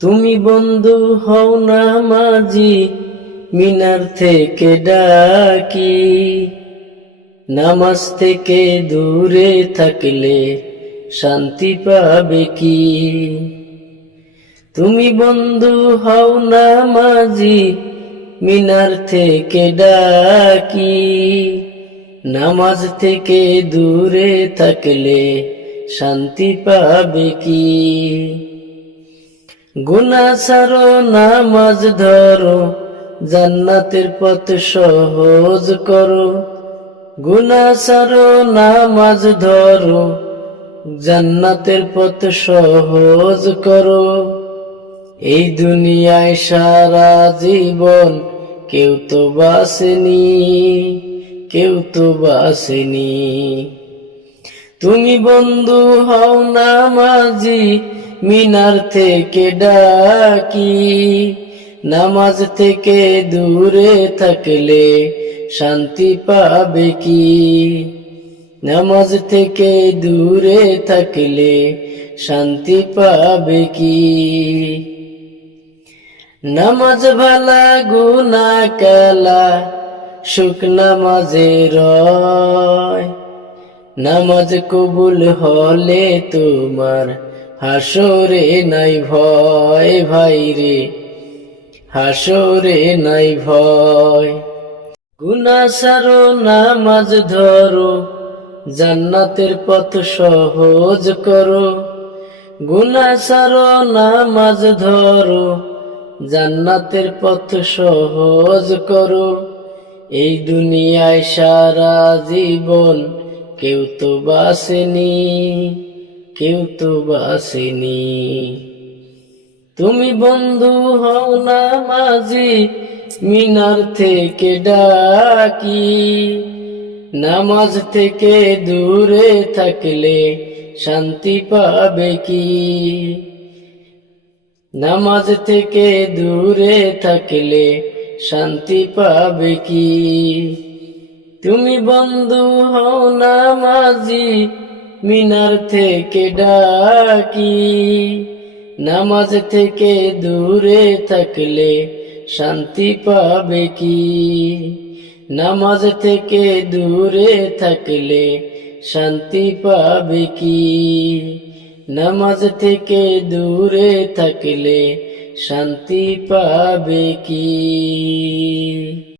তুমি বন্ধু হও না মাঝি, মিনার থেকে ডাকি। নামাজ থেকে দূরে থাকলে শান্তি পাবে কি? তুমি বন্ধু হও না মাঝি, মিনার থেকে ডাকি। নামাজ থেকে দূরে থাকলে শান্তি পাবে কি? গুনাহ ছাড়ো নামাজ ধরো, জান্নাতের পথ সহজ করো। গুনাহ ছাড়ো নামাজ ধরো, জান্নাতের পথ সহজ করো। এই দুনিয়ায় সারা জীবন কেউ তো বাসেনি, কেউ তো বাসেনি। তুমি বন্ধু হও নামাজি, মিনার থেকে ডাকি। নামাজ থেকে দূরে থাকলে শান্তি পাবে কি? নামাজ থেকে দূরে থাকলে শান্তি পাবে কি? নামাজ ভালা গুনাহ কালা, সুখ নামাজে রয়। নামাজ কবুল হলে তোমার হাসরে নাই ভয়, ভাইরে হাসরে নাই ভয়। গুনাহ ছাড়ো নামাজ ধরো, জান্নাতের পথ সহজ করো। গুনাহ ছাড়ো নামাজ ধরো, জান্নাতের পথ সহজ করো। এই দুনিয়ায় সারা জীবন কেউ তো বাসেনি, কেউ তো বাসেনি। তুমি বন্ধু হও নামাজি, মিনার থেকে ডাকি। নামাজ থেকে দূরে থাকলে শান্তি পাবে কি? নামাজ থেকে দূরে থাকলে শান্তি পাবে কি? তুমি বন্ধু হও নামাজি, মিনার থেকে ডাকি। নামাজ থেকে দূরে থাকলে শান্তি পাবে কি? নামাজ থেকে দূরে থাকলে শান্তি পাবে কি? নামাজ থেকে দূরে থাকলে শান্তি পাবে কি?